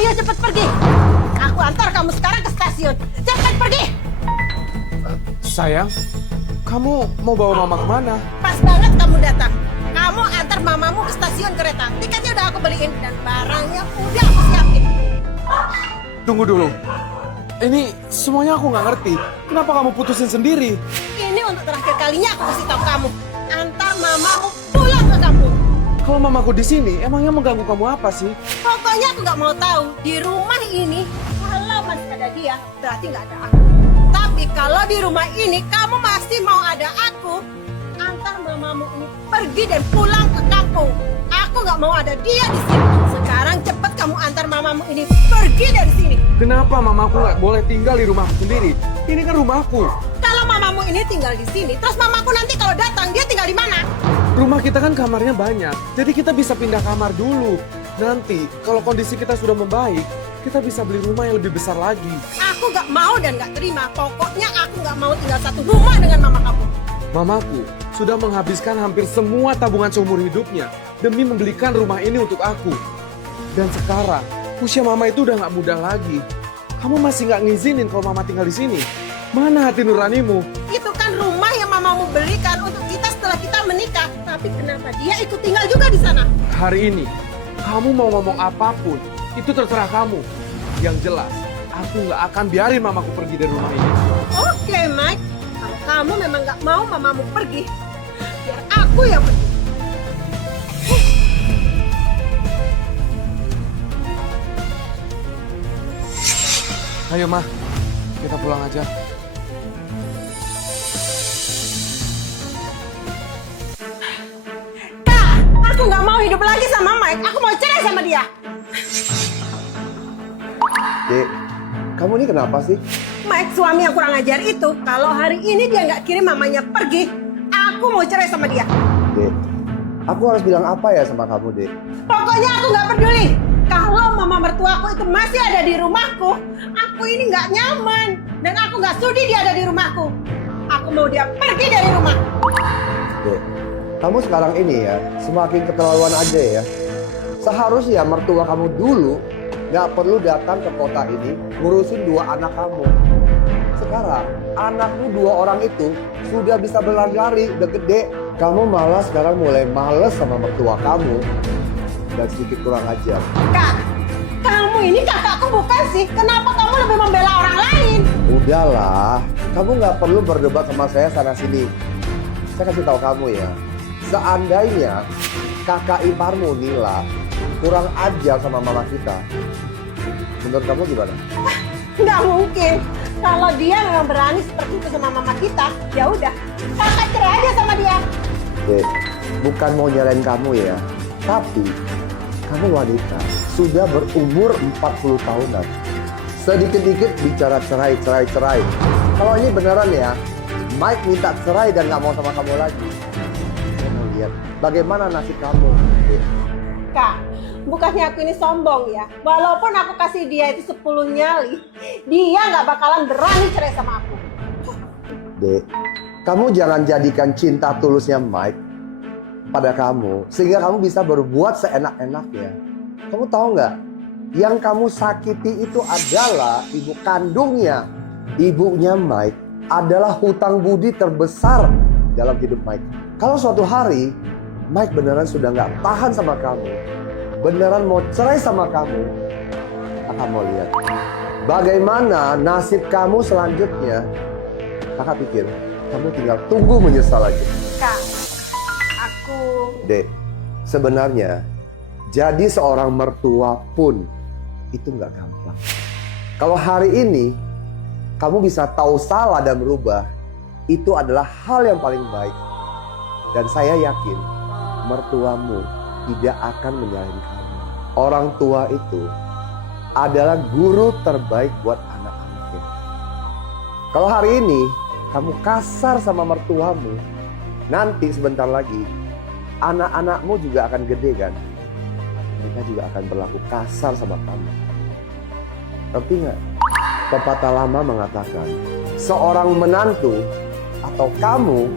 Ayo cepat pergi. Aku antar kamu sekarang ke stasiun. Cepat pergi. Sayang, kamu mau bawa mama kemana? Pas banget kamu datang. Kamu antar mamamu ke stasiun kereta. Tiketnya udah aku beliin dan barangnya udah aku siapin. Tunggu dulu. Ini semuanya aku nggak ngerti. Kenapa kamu putusin sendiri? Ini untuk terakhir kalinya aku kasih tahu kamu. Antar mamamu pulang ke kampung. Kalau mamaku di sini, emangnya mengganggu kamu apa sih? Pokoknya aku nggak mau tahu. Di rumah ini, kalau masih ada dia, berarti nggak ada aku. Tapi kalau di rumah ini kamu masih mau ada aku, antar mamamu ini pergi dan pulang ke kampung. Aku nggak mau ada dia di sini. Sekarang cepet kamu antar mamamu ini pergi dari sini. Kenapa mamaku nggak boleh tinggal di rumahku sendiri? Ini kan rumahku. Kalau mamamu ini tinggal di sini, terus mamaku nanti kalau datang dia tinggal di mana? Rumah kita kan kamarnya banyak, jadi kita bisa pindah kamar dulu. Nanti kalau kondisi kita sudah membaik, kita bisa beli rumah yang lebih besar lagi. Aku nggak mau dan nggak terima. Pokoknya aku nggak mau tinggal satu rumah dengan mama kamu. Mamaku sudah menghabiskan hampir semua tabungan seumur hidupnya demi membelikan rumah ini untuk aku. Dan sekarang, usia mama itu udah nggak muda lagi. Kamu masih nggak ngizinin kalau mama tinggal di sini. Mana hati nuranimu? Itu kan rumah yang mamamu belikan untuk kita setelah kita menikah. Tapi kenapa dia ikut tinggal juga di sana? Hari ini, kamu mau ngomong apapun, itu terserah kamu. Yang jelas, aku nggak akan biarin mamaku pergi dari rumah ini. Oke, Mike. Kalau kamu memang nggak mau mamamu pergi, biar aku yang pergi. Ayo, Ma. Kita pulang aja. Kak, aku nggak mau hidup lagi sama Mike. Aku mau cerai sama dia. Dek, kamu ini kenapa sih? Mike, suami yang kurang ajar itu, kalau hari ini dia nggak kirim mamanya pergi, aku mau cerai sama dia. Dek, aku harus bilang apa ya sama kamu, Dek? Pokoknya aku nggak peduli. Kalau mama mertuaku itu masih ada di rumahku, aku ini nggak nyaman. Dan aku nggak sudi dia ada di rumahku. Aku mau dia pergi dari rumah. Dek, kamu sekarang ini ya, semakin keterlaluan aja ya. Seharusnya mertua kamu dulu nggak perlu datang ke kota ini ngurusin dua anak kamu. Sekarang, anakmu dua orang itu sudah bisa berlari-lari, udah gede. Kamu malah sekarang mulai males sama mertua kamu. Dan sedikit kurang ajar. Kak, kamu ini kakakku bukan sih? Kenapa kamu lebih membela orang lain? Udahlah, kamu nggak perlu berdebat sama saya sana sini. Saya kasih tahu kamu ya, seandainya kakak iparmu Nila kurang ajar sama mama kita, menurut kamu gimana? Nggak mungkin. Kalau dia memang berani seperti itu sama mama kita, ya udah, kakak cerai aja sama dia. Dek, bukan mau nyalain kamu ya, tapi kamu wanita, sudah berumur 40 tahunan. Sedikit-dikit bicara cerai. Kalau ini beneran ya, Mike minta cerai dan nggak mau sama kamu lagi. Saya mau lihat bagaimana nasib kamu. Dek. Kak, bukannya aku ini sombong ya. Walaupun aku kasih dia itu 10 nyali, dia nggak bakalan berani cerai sama aku. Dek, kamu jangan jadikan cinta tulusnya Mike pada kamu sehingga kamu bisa berbuat seenak-enaknya. Kamu tahu nggak? Yang kamu sakiti itu adalah ibu kandungnya. Ibunya Mike adalah hutang budi terbesar dalam hidup Mike. Kalau suatu hari Mike beneran sudah nggak tahan sama kamu, beneran mau cerai sama kamu, kakak mau lihat bagaimana nasib kamu selanjutnya. Kakak pikir kamu tinggal tunggu menyesal aja. Kak, aku... Dek, sebenarnya jadi seorang mertua pun itu nggak gampang. Kalau hari ini kamu bisa tahu salah dan berubah, itu adalah hal yang paling baik. Dan saya yakin mertuamu tidak akan menyalahin kamu. Orang tua itu adalah guru terbaik buat anak-anaknya. Kalau hari ini kamu kasar sama mertuamu, nanti sebentar lagi anak-anakmu juga akan gede kan? Mereka juga akan berlaku kasar sama kamu. Ngerti nggak? Pepatah lama mengatakan, seorang menantu atau kamu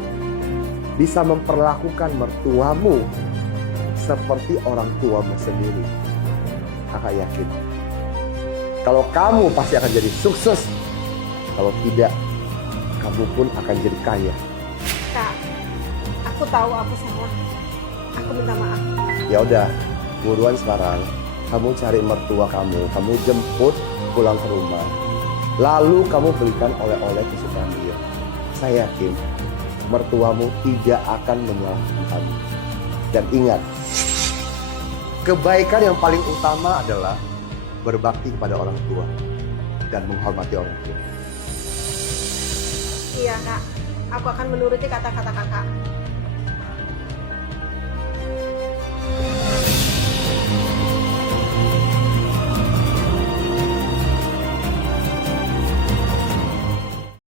bisa memperlakukan mertuamu seperti orang tuamu sendiri. Kakak yakin Kalau kamu pasti akan jadi sukses. Kalau tidak, kamu pun akan jadi kaya. Kak, aku tahu aku salah. Aku minta maaf. Ya udah, buruan sekarang. Kamu cari mertua kamu jemput pulang ke rumah. Lalu kamu belikan oleh-oleh kesukaan dia. Saya yakin mertuamu tidak akan menyalahkan kamu. Dan ingat, kebaikan yang paling utama adalah berbakti kepada orang tua dan menghormati orang tua. Iya, Kak. Aku akan menuruti kata-kata Kakak.